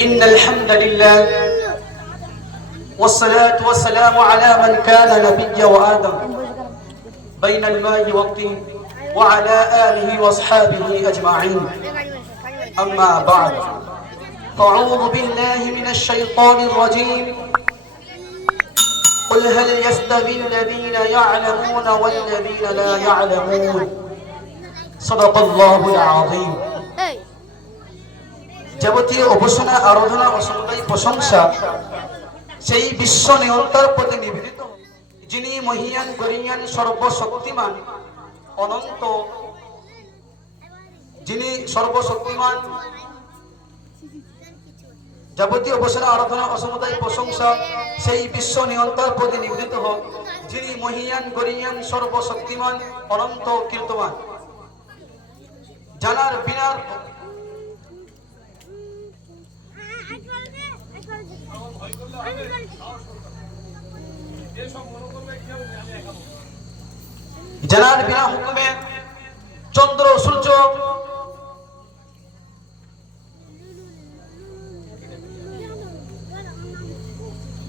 إن الحمد لله والصلاة والسلام على من كان نبي وآدم بين الماء والطين وعلى آله وأصحابه أجمعين. أما بعد، فأعوذ بالله من الشيطان الرجيم. قل هل يستوي الذين يعلمون والذين لا يعلمون صدق الله العظيم. যাবতীয় উপাসনা আরাধনা ও সমুদায় প্রশংসা সেই বিশ্ব নিয়ন্তার প্রতি নিবেদিত, যিনি মহিয়ান গরিয়ান সর্বশক্তিমান অনন্ত, যিনি সর্বশক্তিমান। যাবতীয় উপাসনা আরাধনা ও সমুদায় প্রশংসা সেই বিশ্ব নিয়ন্তার প্রতি নিবেদিত হোক, যিনি মহিয়ান গরিয়ান সর্বশক্তিমান অনন্ত কীর্তমান। জানার বিনার জানার বিনা হুকুমে চন্দ্র সূর্য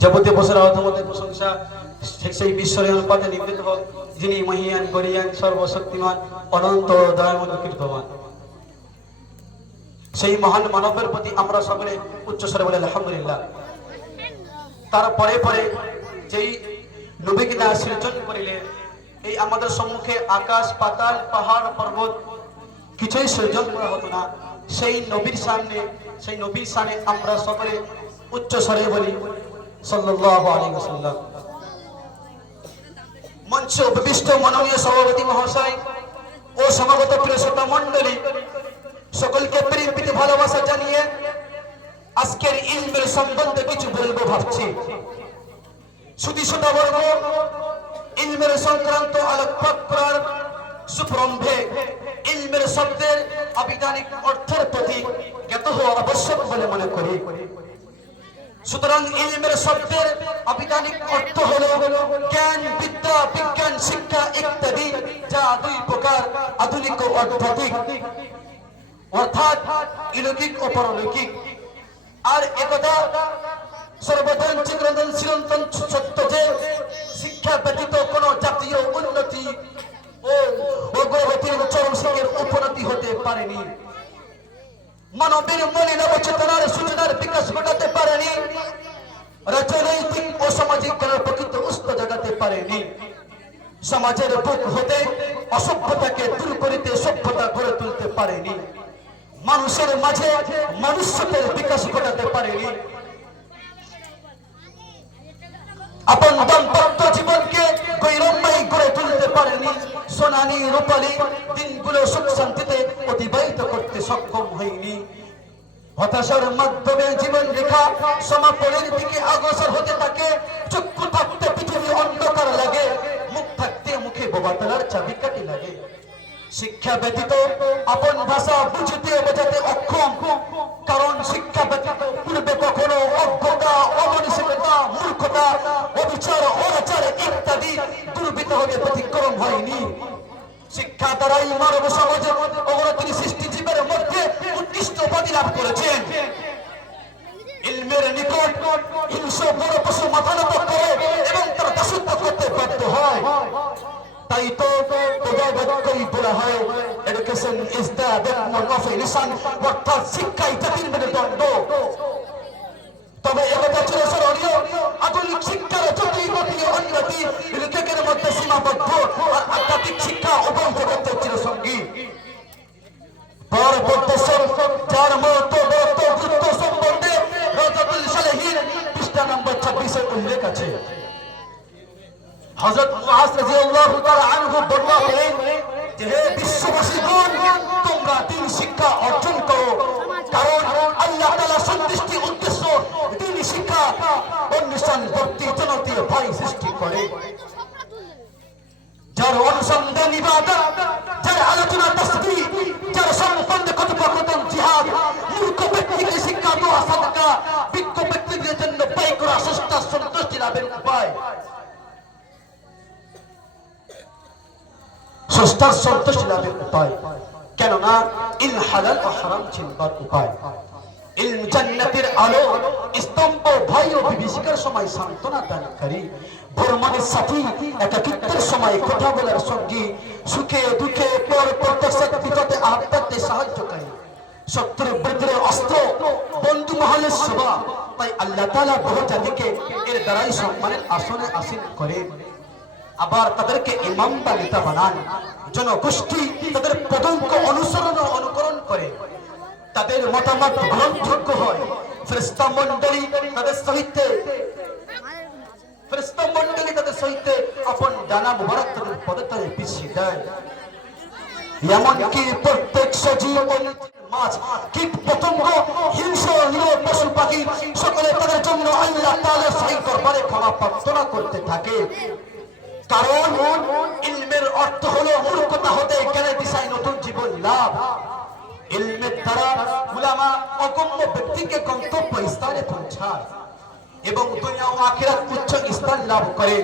যাবতীয় বছর আরাধনার প্রশংসা সেই বিশ্বের পথে নিবেদিত হোক, যিনি মহিয়ান গরিয়ান সর্বশক্তিমান অনন্ত দয়াময় কীর্তমান। সেই মহান মানবের প্রতি আমরা সকলে উচ্চ স্বরে বলে আলহামদুলিল্লাহ। তারপরে পরে যেই নবীকে না সৃজন করিলে এই আমাদের সম্মুখে আকাশ পাতাল পাহাড় পর্বত কিছুই সৃজন করা হতো না। সেই নবীর সামনে আমরা সকলে উচ্চ স্বরে বলি সাল্লাল্লাহু আলাইহি ওয়াসাল্লাম। মঞ্চে উপবিষ্ট মাননীয় সভাপতি মহাশয় ও সমাগত প্রিয় শ্রোতা মণ্ডলী, সকলকে প্রেম প্রীতি ভালোবাসা জানিয়ে আজকের ইলমের সম্বন্ধে কিছু বলবো ভাবছি। শুধু শ্রোতাবর্গ, ইলমের সংক্রান্ত আলোকপাত করার সুপ্রম্ভে ইলমের শব্দের আবিধানিক অর্থের প্রতি জ্ঞাত হওয়া আবশ্যক বলে মনে করি। সুতরাং ইলমের শব্দের আবিধানিক অর্থ হলো জ্ঞান, বিদ্যা, বিজ্ঞান, শিক্ষা ইত্যাদি, যা দুই প্রকার, আধুনিক ও আধ্যাত্মিক, অর্থাৎ ইলৌকিক ও পারলৌকিক। আর একথা সর্বদান চিরন্তন চিরন্তন সত্য যে শিক্ষা ব্যতীত কোন জাতীয় উন্নতি ও অগ্রগতির চরম শিখের উপনতি হতে পারেনি, মানবের মনে নবচেতনার সূচনার বিকাশ ঘটাতে পারেনি, রাজনৈতিক ও সামাজিক জ্ঞানের প্রকৃত উৎস জাগাতে পারেনি, সমাজের বুক হতে অসভ্যতাকে দূর করিতে সভ্যতা গড়ে তুলতে পারেনি, মানুষের মাঝে মনুষ্যত্বের বিকাশ ঘটাতে পারেনি, আপন দাম্পত্য জীবনকে গৌরবময়ী গড়ে তুলতে পারেনি, সোনালী রূপালী দিনগুলো সুখ শান্তিতে অতিবাহিত করতে সক্ষম হয়নি। হতাশার মাধ্যমে জীবন রেখা সমাপনের দিকে অগ্রসর হতে থাকে। চক্ষু থাকতে পৃথিবী অন্ধকার লাগে, মুখ থাকতে মুখে বোবা তোলার চাবিকাঠি লাগে। শিক্ষা ব্যতীত আপন ভাষা বুঝতে বোঝাতে অক্ষম, কারণ শিক্ষা ব্যতীত পূর্বে কখনো অজ্ঞতা, অমানসিকতা, মূর্খতা, অবিচার, অনাচার ইত্যাদি দুর্বৃত্ত হয়ে ব্যতিক্রম হয়নি। শিক্ষা দ্বারাই মানব সমাজে অগ্রগতি সৃষ্টি জীবের মধ্যে উৎকৃষ্ট উপাধি লাভ করেছেন। ইলমের নিকট হিংস্র বড় পশু মাথা নত করে এবং তার দাসত্ব করতে বাধ্য হয়। তাই তো বলা হয় education is the backbone of a nation, অর্থাৎ শিক্ষাই জাতির মেরুদণ্ড। তবে একথা চিরস্মরণীয়, আধুনিক শিক্ষার যতই গতীয় উন্নতি ইলকের মধ্যে সীমাবদ্ধ, আর আধ্যাত্মিক শিক্ষা উভয় জগতের চিরসঙ্গী। যার মত গুরুত্ব সম্বন্ধে রাজাতুল সালেহীন পৃষ্ঠা নম্বর 26 উল্লেখ আছে। হযরত মুআজ রাদিয়াল্লাহু তাআলা আনহু বর্ণনা করেন যে হে বিশ্ববাসীগণ, তোমরা দ্বীন শিক্ষা অর্জন করো, কারণ আল্লাহ তাআলা সন্তুষ্টি উদ্দেশ্য দ্বীন শিক্ষা অন্বেষণ ভক্তি জনতীয় ভয় সৃষ্টি করে। যার অনুসন্ধান ইবাদত, যার আলোচনা তাসবিহ, যার সম্বন্ধে কথোপকথন জিহাদ, মূর্খ ব্যক্তিকে শিক্ষা দেওয়া সাদকা, বিজ্ঞ ব্যক্তিদের জন্য ব্যয় করা স্রষ্টার সন্তুষ্টি লাভের উপায়। স্রষ্টার সন্তুষ্টি লাভের উপায়, কেননা ইল হালাল ও হারাম চিনবার উপায়। ইলম জান্নাতের আলো, স্তম্ভ ভয় ও বিভীষিকার সময় সান্ত্বনা দানকারী, ভ্রমণের সাথী, একাকিত্বের সময় কথা বলার সঙ্গী, সুখে দুঃখে পর প্রত্যক্ষ বিপদে আহ্বাতে সাহায্যকারী, শত্রুর বিরুদ্ধে অস্ত্র, বন্ধু মহলের শোভা। তাই আল্লাহ তাআলা বহু জাতিকে এর দ্বারাই সম্মানের আসনে আসীন করেন। আবার তাদেরকে ইমাম বা নেতা বানান। জনগোষ্ঠী তাদের পদঙ্ক অনুসরণ ও অনুকরণ করে, তাদের মতামত গ্রহণযোগ্য হয়। ফেরেশতা মণ্ডলী তাদের সহিত আপন ডানা মুবারক তাদের পদতলে বিছিয়ে দেয়। এমনকি প্রত্যেক সজীব মাছ, কীট পতঙ্গ, হিংস্র নিরীহ পশু পাখি সকলে তাদের জন্য আল্লাহ তাআলার সহিত দরবারে ক্ষমা প্রার্থনা করতে থাকে। কারণ ইলমের অর্থ হলো মূর্খতা হতে জ্ঞানের দিশায় নতুন জীবন লাভ। ইলমের দ্বারা উলামা অগম্য ব্যক্তিকে গন্তব্য স্থানে পৌঁছায় এবং দুনিয়া ও আখিরাত উচ্চ স্থান লাভ করে।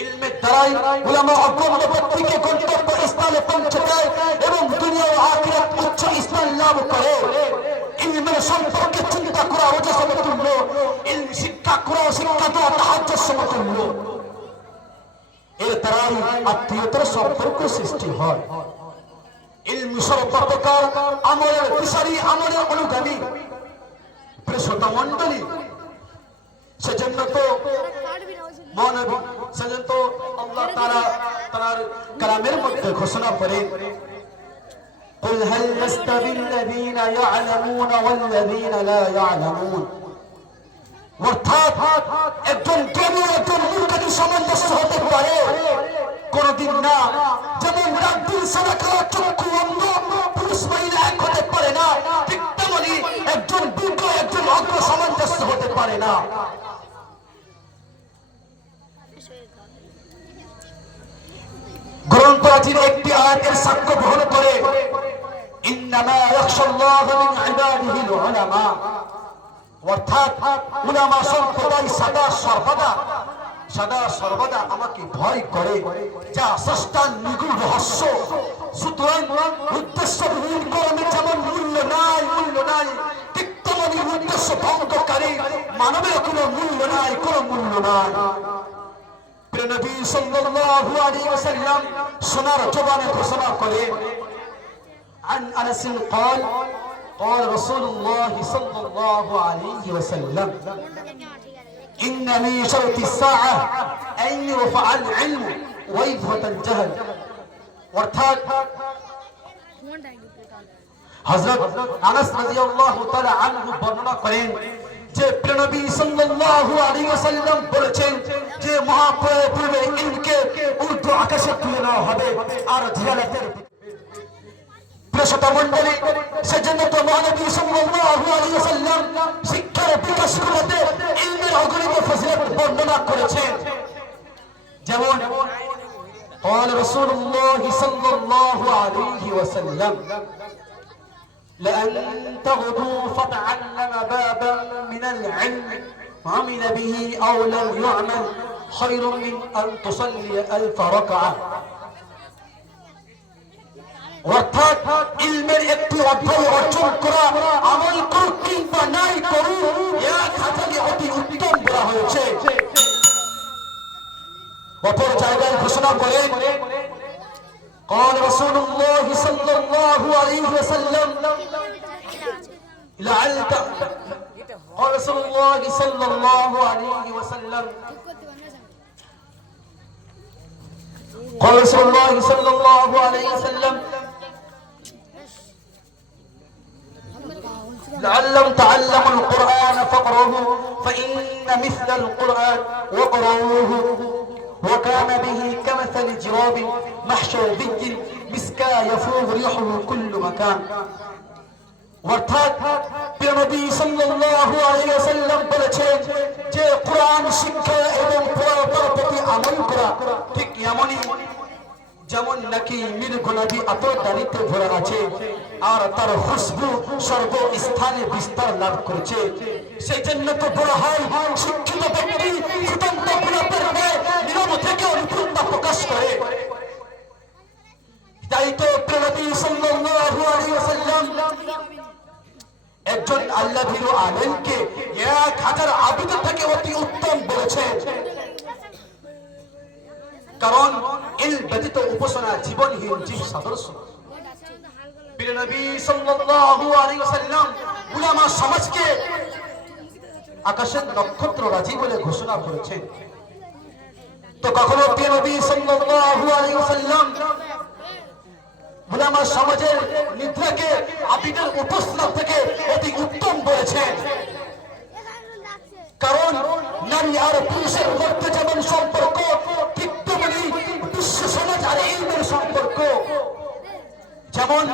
ইলমের দ্বারাই উলামা অগম্য ব্যক্তিকে গন্তব্য স্থানে পৌঁছে দেয় এবং দুনিয়া ও আখিরাত উচ্চ স্থান লাভ করে। ইলমের সম্পর্কে চিন্তা করা ওজা সমতুল্য, ইলম শিক্ষা করা শিক্ষা দেওয়া তাহাজ্জুদ সমতুল্য। এর দ্বারাই আত্মীয়তার সম্পর্ক সৃষ্টি হয়। ইলম সর্বপ্রকার আমলের দিশারি, আমলের অনুগামী। প্রিয় শ্রোতা মণ্ডলী, সেজন্য তো মহানবী, সেজন্য তো আল্লাহ তাআলা তার কালামের মধ্যে ঘোষণা করেন, قل هل يستوي الذين يعلمون والذين لا يعلمون। অর্থাৎ একজন জ্ঞানী একজন মূর্খের সামঞ্জস্য হতে পারে? কোনদিন না। যেমন রাত্রির সাদা কালো চক্ষু অন্ধ পুরুষ মহিলা এক হতে পারে না, ঠিক তেমনি একজন বিজ্ঞ একজন অজ্ঞ সামঞ্জস্য হতে পারে না। গ্রন্থরাজির একটি আয়াতের সাক্ষ্য বহন করে, ইন্নামা ইয়াখশাল্লাহ মিন ইবাদিহিল উলামা। অর্থাৎ উলামা সম্প্রদায় সদা সর্বদা আমাকে ভয় করে, যা স্রষ্টার নিগুড় রহস্য। সুতরাং উদ্দেশ্যহীন কর্মে যেমন মূল্য নাই, ঠিক তেমনি উদ্দেশ্য ভঙ্গকারী মানবের কোনো মূল্য নাই। প্রিয় নবী সাল্লাল্লাহু আলাইহি ওয়াসাল্লাম সোনার জবানে ঘোষণা করে, عن أنس قال قال رسول الله صلى الله عليه وسلم إن من شرط الساعة أن يرفع العلم ويظهر الجهل। অর্থাৎ হযরত আনাস রাদিয়াল্লাহু তাআলা আনহু বর্ণনা করেন যে প্রিয় নবী সাল্লাল্লাহু আলাইহি ওয়াসাল্লাম বলেছেন যে মহাপ্রলয়ের ইলমকে ঊর্ধ্ব আকাশে তুলে নেওয়া হবে আর জাহালাতের। মণ্ডলী, সেজন্য তো মহানবী সাল্লাল্লাহু আলাইহি ওয়াসাল্লাম শিক্ষার বিকাশ করতে ইলমের অগণিত ফজিলত বর্ণনা করেছেন। যেমন قال رسول الله صلى الله عليه وسلم لأن تغدوا فتعلم بابا من العلم عمل به أو لم يعمل خير من أن تصلي 1000 ركعة। অর্থাৎ ইলমের একটি অধ্যায় অর্জন করা, আমল করুক কিংবা নাই করুক, এক হাজারে অতি উত্তম বলা হয়েছে। অপর জায়গায় ঘোষণা করেন, قال رسول الله صلى الله عليه وسلم لعلك قال رسول الله صلى الله عليه وسلم قال رسول الله صلى الله عليه وسلم لعلهم تعلموا القرآن فاقرؤوه فإن مثل القرآن وقرؤوه وكان به كمثل جراب محشو بك مسكا يفوه ريحه كل مكان। অর্থাৎ প্রিয় নবী সাল্লাল্লাহু আলাইহি ওয়াসাল্লাম বলেছেন যে কোরআন শিক্ষা এবং পড়ার প্রতি আমল করা ঠিক এমনই যেমন নাকি মৃগ নবী আতর দারিতে ভরা আছে আর তার খুশবু সর্বস্থানে বিস্তার লাভ করেছে। সেই জন্য তো বলা হয় শিক্ষিত ব্যক্তি ফুটন্ত গোলাপের ন্যায় নীরব থেকে নিপুণতা প্রকাশ করে। তাই তো প্রিয় নবী সাল্লাল্লাহু আলাইহি ওয়াসাল্লাম একজন আল্লাহ ভীরু আলেমকে 1000 আবিদের থেকে অতি উত্তম বলেছেন। কারণ ইলম ব্যতীত উপাসনা জীবনহীন জীব সাদৃশ্য। প্রিয় নবী সাল্লাল্লাহু আলাইহি ওয়াসাল্লাম উলামা সমাজকে আকাশের নক্ষত্র রাজি বলে ঘোষণা করেছেন। তো কখনো প্রিয় নবী সাল্লাল্লাহু আলাইহি ওয়াসাল্লাম উলামা সমাজের নিদ্রাকে আবিদের উপাসনা থেকে অতি উত্তম বলেছেন। কারণ নারী আর পুরুষের মধ্যে যেমন সম্পর্ক, ঠিক তেমনি বিশ্ব সমাজ আর ইলমের সম্পর্ক। যেমন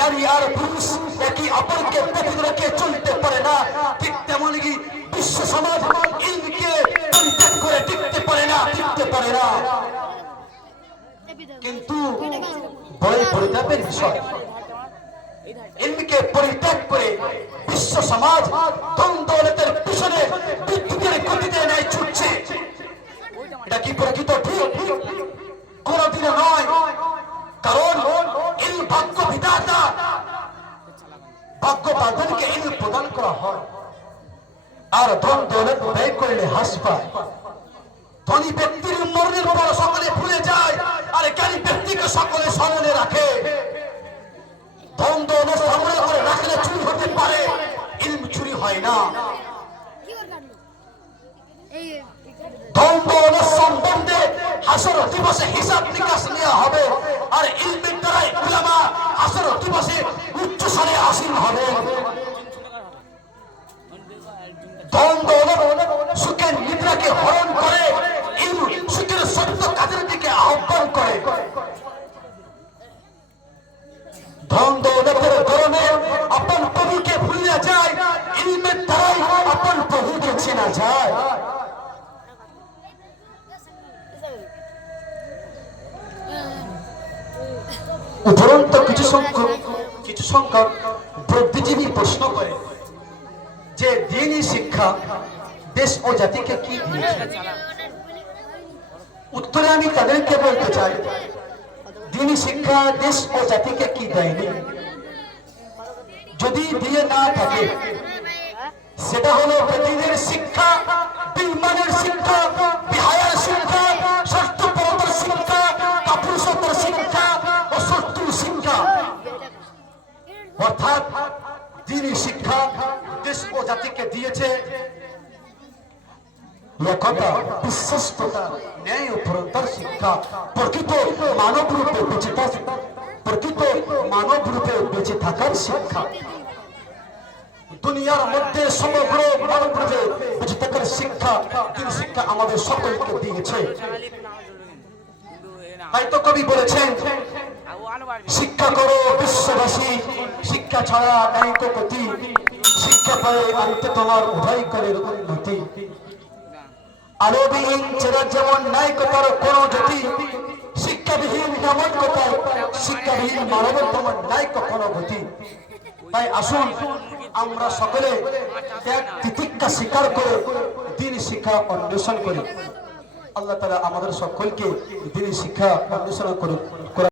নারী আর পুরুষ একে অপরকে প্রতিরোধ রেখে চলতে পারে না, ঠিক তেমনি বিশ্ব সমাজ ইলমকে পরিত্যাগ করে টিকতে পারে না। কিন্তু বড় পরিতাপের বিষয়, ইলমকে পরিত্যাগ করে বিশ্ব সমাজ দ্বন্দ্বের পিছনে বিদ্যুতের গতিতে নেয় ছুটছে। এটা কি প্রকৃত ঠিক? কোনদিনও নয়। কারণ ইলম ভাগ্য বিধাতা, ভাগ্য বাঁধনকে ইলম প্রদান করা হয়। আর ধন দৌলত ব্যয় করলে হ্রাস পায়। ধনী ব্যক্তির মরণের পর সকলে ভুলে যায়, আর জ্ঞানী ব্যক্তিকে সকলে স্মরণে রাখে। ধন দৌলত সংগ্রহ করে রাখলে চুরি হতে পারে, ইলম চুরি হয় না। ধন দৌলত সম্বন্ধে হাসর দিবসে হিসাব নিকাশ নেওয়া হবে, আর ইলমের দ্বারাই উলামা হাসর দিবসে উচ্চ স্বরে আসীন হবে। ধন দৌলত সুখের নিদ্রাকে হরণ করে, ইলম সুখের সত্য কাজের দিকে আহ্বান করে। ধন দৌলতের গরমে আপন প্রভুকে ভুলিয়া যায়, ইলমের দ্বারাই আপন প্রভুকে চেনা যায়। উপরন্ত কিছু সংখ্যক বুদ্ধিজীবী প্রশ্ন করে যে দ্বীনি শিক্ষা দেশ ও জাতিকে কি দিয়েছে। উত্তরে আমি তাদেরকে বলতে চাই, দ্বীনি শিক্ষা দেশ ও জাতিকে কি দেয়নি। যদি দিয়ে না থাকে সেটা হলো বেদিনের শিক্ষা, বিমানের শিক্ষা, বিহায়ের শিক্ষা, স্বার্থপরতার শিক্ষা, কাপুরুষতার শিক্ষা ও শত্রুর শিক্ষা। অর্থাৎ দ্বীনি শিক্ষা দেশ ও জাতিকে দিয়েছে একতা, বিশ্বস্ততা, ন্যায় ও পরতার শিক্ষা, প্রকৃত মানব রূপে বেঁচে থাকার শিক্ষা। দুনিয়ার মধ্যে সমগ্র মানব রূপে বেঁচে থাকার শিক্ষা তিনি শিক্ষা আমাদের সকলকে দিয়েছে। তাই তো কবি বলেছেন, শিক্ষা করো বিশ্ববাসী, শিক্ষা ছাড়া নাই তো গতি, শিক্ষা পায় আনতে তোমার উভয় করের উন্নতি। আলোবিহীন চেরার যেমন নাই তার কোন জ্যোতি, শিক্ষাবিহীন এমন কোথায়, শিক্ষাবিহীন মানবের তেমন নাই কোনো গতি। তাই আসুন আমরা সকলে এক তিতিক্ষা স্বীকার করে দ্বীনি শিক্ষা অন্বেষণ করি। আল্লাহ তাআলা আমাদের সকলকে দ্বীনি শিক্ষা অন্বেষণ করে